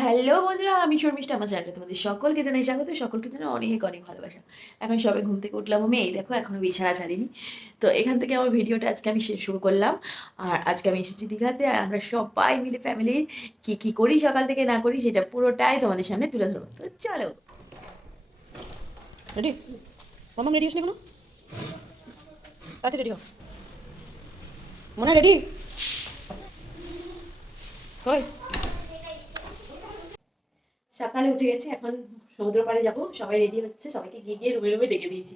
Hello বন্ধুরা, আমি শর্মিষ্ঠা। আমার চ্যানেলে তোমাদের সকলকে জানাই স্বাগত। সকলকে জানাই অনেক, অনেক ভালোবাসা। এখন সবে ঘুম থেকে উঠলাম আমি। এই দেখো এখনো বিছানা ছাড়িনি। তো এখান থেকে আমার ভিডিওটা আজকে আমি শুরু করলাম। আর আজকে আমি এসেছি দীঘাতে। আর আমরা সবাই মিলে ফ্যামিলির কি করি সকাল থেকে না করি সেটা পুরোটাই তোমাদের সামনে তুলে ধরবো। তো চলো। রেডি? মামাম রেডি হসনি এখনো? তাড়াতাড়ি রেডি হ। মনে রেডি? কই? সকালে উঠে গেছি, এখন সমুদ্র পাড়ে যাবো। সবাই রেডি হচ্ছে, সবাইকে গিয়ে গিয়ে রুমে রুমে ডেকে দিয়েছি।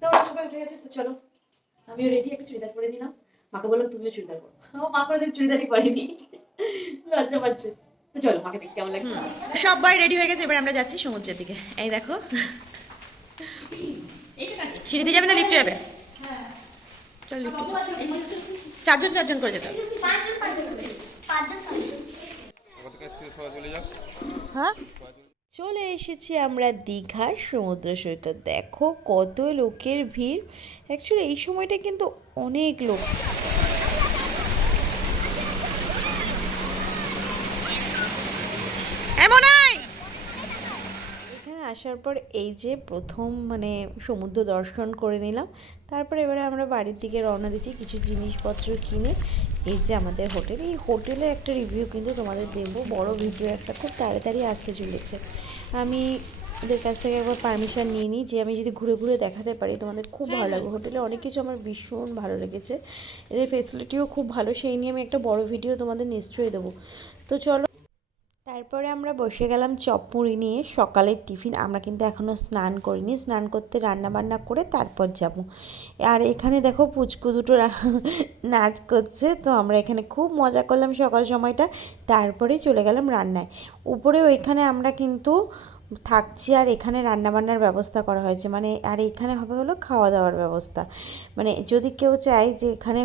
তো ওরা সবাই উঠে গেছে, তো চলো। আমিও রেডি, একটা চুড়িদার পরে দিলাম। মাকে বললাম তুমিও চুড়িদার পরো। ও মা কোনোদিন চুড়িদারই পরেনি, লজ্জা পাচ্ছে। তো চলো, মাকে দেখতে কেমন লাগে। সবাই রেডি হয়ে গেছে, এবার আমরা যাচ্ছি সমুদ্রের দিকে। এই দেখো, সিঁড়িতে যাবে না লিফটে যাবে? চল লিফটে। চারজন চারজন করে যেতে হবে। হ্যাঁ, চলে এসেছি আমরা দীঘার সমুদ্র সৈকত। দেখো কত লোকের ভিড়। অ্যাকচুয়ালি এই সময়টা কিন্তু অনেক লোক। এখানে আসার পর এই যে প্রথম সমুদ্র দর্শন করে নিলাম। তারপরে এবারে আমরা বাড়ির দিকে রওনা দিচ্ছি কিছু জিনিসপত্র কিনে। এই যে আমাদের হোটেল, এই হোটেলের একটা রিভিউ কিন্তু তোমাদের দেবো, বড় ভিডিও একটা, খুব তাড়াতাড়ি আসতে চলেছে। আমি ওদের কাছ থেকে একবার পারমিশন নিয়ে নিই যে আমি যদি ঘুরে ঘুরে দেখাতে পারি তোমাদের খুব ভালো লাগবে। হোটেলে অনেক কিছু আমার ভীষণ ভালো লেগেছে, এদের ফেসিলিটিও খুব ভালো। সেই নিয়ে আমি একটা বড় ভিডিও তোমাদের নিশ্চয়ই দেবো। তো চলো। তারপরে আমরা বসে গেলাম চপ মুড়ি নিয়ে। সকালের টিফিন, আমরা কিন্তু এখনও স্নান করিনি, স্নান করতে রান্না বান্না করে তারপর যাব। আর এখানে দেখো পুচকু দুটো নাচ করছে, তো আমরা এখানে খুব মজা করলাম সকাল সময়টা। তারপরে চলে গেলাম রান্নায় উপরে। ওইখানে আমরা কিন্তু থাকছি, আর এখানে রান্নাবান্নার ব্যবস্থা করা হয়েছে, আর এখানে হবে হলো খাওয়া দাওয়ার ব্যবস্থা। যদি কেউ চায় যে এখানে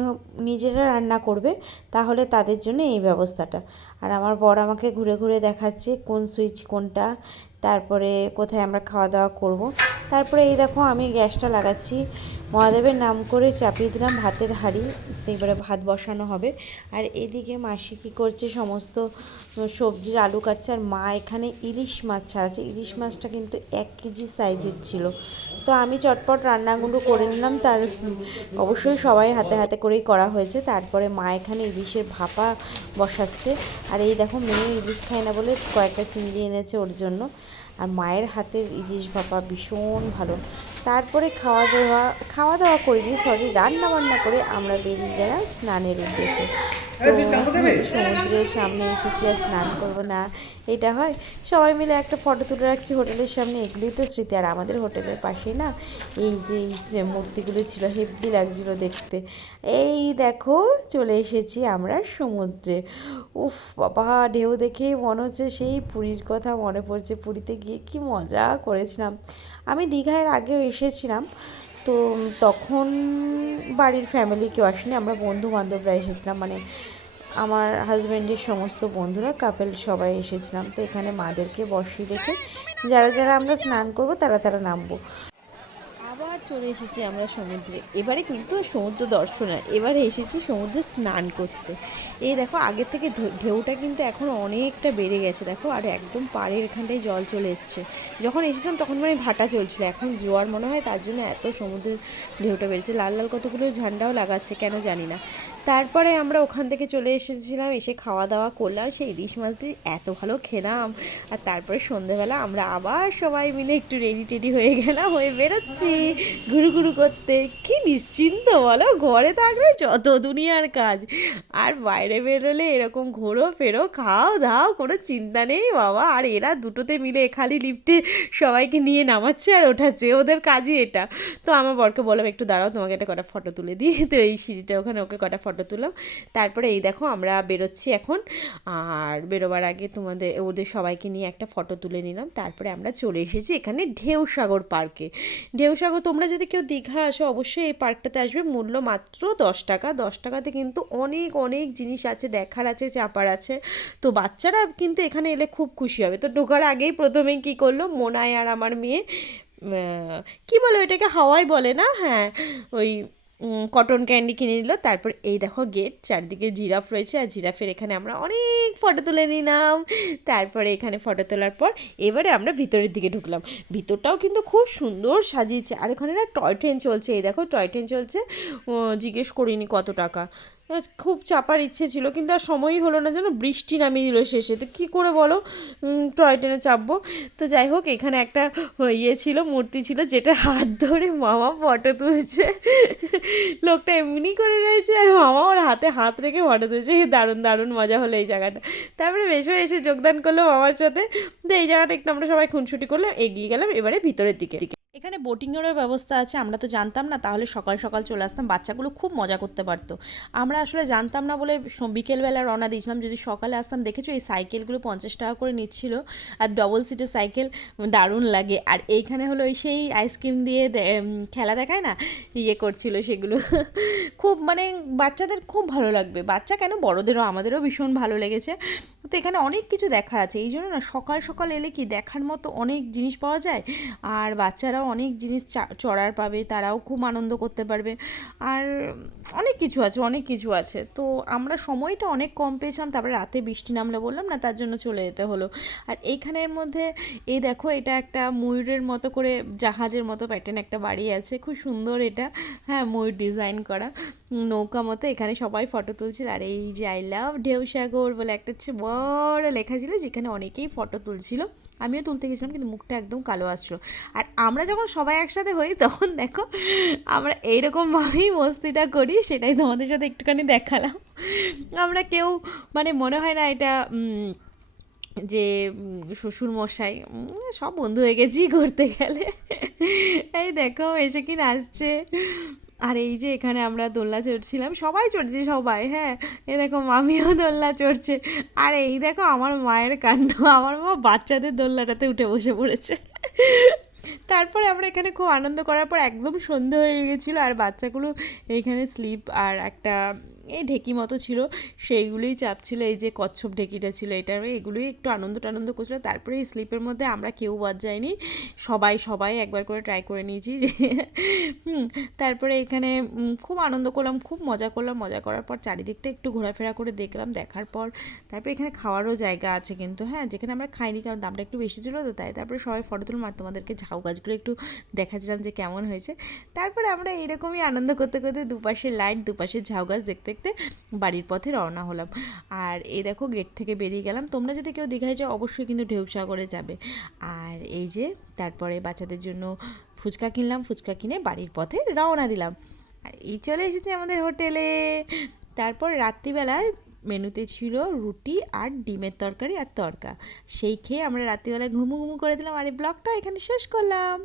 নিজেরা রান্না করবে, তাহলে তাদের জন্য এই ব্যবস্থাটা। আর আমার বর আমাকে ঘুরে ঘুরে দেখাচ্ছে কোন সুইচ কোনটা, তারপরে কোথায় আমরা খাওয়া দাওয়া করব। তারপরে এই দেখো আমি গ্যাসটা লাগাচ্ছি, মহাদেবের নাম করে চাপিয়ে দিলাম ভাতের হাঁড়ি। এবারে ভাত বসানো হবে। আর এদিকে মাসি কী করছে, সমস্ত সবজির আলু কাটছে। আর মা এখানে ইলিশ মাছ ছাড়াচ্ছে। ইলিশ মাছটা কিন্তু 1 কেজি সাইজের ছিল। তো আমি চটপট রান্নাগুলো করে নিলাম। তার অবশ্যই সবাই হাতে হাতে করেই করা হয়েছে। তারপরে মা এখানে ইলিশের ভাপা বসাচ্ছে। আর এই দেখো মেয়ে ইলিশ খায় না বলে কয়েকটা চিংড়ি এনেছে ওর জন্য। আর মায়ের হাতের ইলিশ ভাপা ভীষণ ভালো। তারপরে খাওয়া দাওয়া করিনি, সরি, রান্না বান্না করে আমরা বেরিয়ে গেলাম স্নানের উদ্দেশ্যে। তো সমুদ্রের সামনে এসেছি আর স্নান করবো না, এটা হয়? সবাই মিলে একটা ফটো তুলে রাখছি হোটেলের সামনে, এগুলোই তো স্মৃতি। আর আমাদের হোটেলের পাশেই না এই যে মূর্তিগুলো ছিল, হেব্বি লাগছিল দেখতে। এই দেখো চলে এসেছি আমরা সমুদ্রে। উফ বাবা, ঢেউ দেখেই মনে হচ্ছে সেই পুরীর কথা মনে পড়ছে। পুরীতে গিয়ে কি মজা করেছিলাম। আমি দীঘার আগেও এসেছিলাম, তো তখন বাড়ির ফ্যামিলি কেউ আসেনি, আমরা বন্ধু বান্ধবরা এসেছিলাম। আমার হাজব্যান্ডের সমস্ত বন্ধুরা, কাপেল সবাই এসেছিলাম। তো এখানে মাদেরকে বসিয়ে রেখে যারা যারা আমরা স্নান করব তারা তারা নামবো। আবার চলে এসেছি আমরা সমুদ্রে। এবারে কিন্তু সমুদ্র দর্শন না, এবারে এসেছি সমুদ্রে স্নান করতে। এই দেখো আগের থেকে ঢেউটা কিন্তু এখন অনেকটা বেড়ে গেছে দেখো। আর একদম পাড়ের এখানটায় জল চলে এসছে। যখন এসেছিলাম তখন ভাটা চলছিল, এখন জোয়ার মনে হয়, তার জন্য এত সমুদ্রের ঢেউটা বেড়েছে। লাল লাল কতগুলো ঝান্ডাও লাগাচ্ছে, কেন জানি না। তারপরে আমরা ওখান থেকে চলে এসেছিলাম, এসে খাওয়া দাওয়া করলাম। সেই ইলিশ মাছ দিয়ে এত ভালো খেলাম। আর তারপরে সন্ধেবেলা আমরা আবার সবাই মিলে একটু রেডি টেডি হয়ে গেলাম, হয়ে বেরোচ্ছি ঘুরু ঘুরু করতে। কি নিশ্চিন্ত বলো, ঘরে থাকলে যত দুনিয়ার কাজ, আর বাইরে বেরোলে এরকম ঘোরো ফেরো খাও দাও, কোনো চিন্তা নেই বাবা। আর এরা দুটোতে মিলে খালি লিফটে সবাইকে নিয়ে নামাচ্ছে আর ওঠাচ্ছে, ওদের কাজই এটা। তো আমার বরকে বললাম একটু দাঁড়াও, তোমাকে একটা কটা ফটো তুলে দিই। তো এই সিঁড়িটা ওখানে ওকে কটা ফটো তুললাম। তারপরে এই দেখো আমরা বেরোচ্ছি এখন। আর বেরোবার আগে ওদের সবাইকে নিয়ে একটা ফটো তুলে নিলাম। তারপরে আমরা চলে এসেছি এখানে ঢেউসাগর পার্কে। ঢেউসাগর, তোমরা যদি কেউ দীঘা আসো অবশ্যই এই পার্কটাতে আসবে। মূল্য মাত্র 10 টাকা। 10 টাকাতে কিন্তু অনেক অনেক জিনিস আছে, দেখার আছে, চাপার আছে। তো বাচ্চারা কিন্তু এখানে এলে খুব খুশি হবে। তো ঢোকার আগেই প্রথমেই কী করলো, মোনায় আর আমার মেয়ে, কী বলো এটাকে, হাওয়াই বলে না? হ্যাঁ, ওই কটন ক্যান্ডি কিনে নিল। তারপর এই দেখো গেট, চারিদিকে জিরাফ রয়েছে, আর জিরাফের এখানে আমরা অনেক ফটো তুলে নিলাম। তারপরে এখানে ফটো তোলার পর এবারে আমরা ভিতরের দিকে ঢুকলাম। ভিতরটাও কিন্তু খুব সুন্দর সাজিয়েছে। আর এখানে না টয় ট্রেন চলছে, এই দেখো টয় ট্রেন চলছে। জিজ্ঞেস করিনি কত টাকা। খুব চাপার ইচ্ছে ছিল, কিন্তু আর সময়ই হলো না, যেন বৃষ্টি নামিয়ে দিল শেষে। তো কী করে বলো টয় ট্রেনে চাপবো। তো যাই হোক, এখানে একটা ছিল, মূর্তি ছিল, যেটা হাত ধরে মামা ফটো তুলছে। লোকটা এমনি করে রয়েছে আর মামা ওর হাতে হাত রেখে ফটো তুলছে। দারুণ দারুণ মজা হলো এই জায়গাটা। তারপরে বেশও এসে যোগদান করলো মামার সাথে। তো এই জায়গাটা একটু আমরা সবাই খুনসুটি করলাম, এগিয়ে গেলাম এবারে ভিতরের দিকে। এখানে বোটিংয়েরও ব্যবস্থা আছে, আমরা তো জানতাম না, তাহলে সকাল সকাল চলে আসতাম, বাচ্চাগুলো খুব মজা করতে পারতো। আমরা আসলে জানতাম না বলে বিকেলবেলা রওনা দিয়েছিলাম। যদি সকালে আসতাম, দেখেছো এই সাইকেলগুলো 50 টাকা করে নিচ্ছিল, আর ডবল সিটের সাইকেল, দারুণ লাগে। আর এইখানে হলো ওই সেই আইসক্রিম দিয়ে খেলা দেখায় না, করছিল সেগুলো। খুব মানে বাচ্চাদের খুব ভালো লাগবে, বাচ্চা কেন বড়দেরও, আমাদেরও ভীষণ ভালো লেগেছে। তো এখানে অনেক কিছু দেখার আছে, এই জন্য না সকাল সকাল এলে কি দেখার মতো অনেক জিনিস পাওয়া যায়। আর বাচ্চারাও অনেক জিনিস চড়ার পাবে, তারাও খুব আনন্দ করতে পারবে। আর অনেক কিছু আছে, অনেক কিছু আছে। তো আমরা সময়টা অনেক কম পেয়েছিলাম, তারপরে রাতে বৃষ্টি নামলে বললাম না, তার জন্য চলে যেতে হলো। আর এইখানের মধ্যে এই দেখো, এটা একটা ময়ূরের মতো করে জাহাজের মতো প্যাটার্ন একটা বাড়ি আছে, খুব সুন্দর এটা। হ্যাঁ, ময়ূর ডিজাইন করা নৌকা মতো। এখানে সবাই ফটো তুলছিল। আর এই যে আই লাভ ঢেউসাগর বলে একটা বড় লেখা ছিল, যেখানে অনেকেই ফটো তুলছিল। আমিও তুলতে গেছিলাম, কিন্তু মুখটা একদম কালো আসছিল। আর আমরা যখন সবাই একসাথে হই, তখন দেখো আমরা এইরকমভাবেই মস্তিটা করি, সেটাই তোমাদের সাথে একটুখানি দেখালাম। আমরা কেউ মানে মনে হয় না এটা যে শ্বশুর মশাই, সব বন্ধু হয়ে গেছি ঘুরতে গেলে। এই দেখো এসে কি নাচছে। আর এই যে এখানে আমরা দোলনা চড়ছিলাম, সবাই চড়ছে সবাই। হ্যাঁ, এই দেখো মামিও দোলনা চড়ছে। আর এই দেখো আমার মায়ের কাণ্ড, আমার মা বাচ্চাদের দোলনাটাতে উঠে বসে পড়েছে। তারপরে আমরা এখানে খুব আনন্দ করার পর একদম সন্ধে হয়ে গেছিলো, আর বাচ্চাগুলো এইখানে স্লিপ আর একটা এই ঢেকি মতো ছিল, সেইগুলোই চাপছিল। এই যে কচ্ছপ ঢেকিটা ছিল, এটার এগুলোই একটু আনন্দ টানন্দ করছিলো। তারপরে এই স্লিপের মধ্যে আমরা কেউ বাদ যায়নি, সবাই সবাই একবার করে ট্রাই করে নিয়েছি। তারপরে এখানে খুব আনন্দ করলাম, খুব মজা করলাম। মজা করার পর চারিদিকটা একটু ঘোরাফেরা করে দেখলাম, দেখার পর তারপরে এখানে খাওয়ারও জায়গা আছে কিন্তু, হ্যাঁ, যেখানে আমরা খাইনি, কারণ দামটা একটু বেশি ছিল তো তাই। তারপরে সবাই ফটো তুললাম, আর তোমাদেরকে ঝাউ গাছগুলো একটু দেখাচ্ছিলাম যে কেমন হয়েছে। তারপরে আমরা এইরকমই আনন্দ করতে করতে দুপাশে লাইট, দুপাশে ঝাউ গাছ দেখতে দেখতে বাড়ির পথে রওনা হলাম। আর এই দেখো গেট থেকে বেরিয়ে গেলাম। তোমরা যদি কেউ দীঘায় যাও, অবশ্যই কিন্তু ঢেউসাগরে যাবে। আর এই যে তারপরে বাচ্চাদের জন্য ফুচকা কিনলাম, ফুচকা কিনে বাড়ির পথে রওনা দিলাম। আর এই চলে এসেছে আমাদের হোটেলে। তারপর রাত্রিবেলায় মেনুতে ছিল রুটি আর ডিমের তরকারি আর তড়কা, সেই খেয়ে আমরা রাত্রিবেলায় ঘুমু ঘুমু করে দিলাম। আর এই ব্লগটা এখানে শেষ করলাম।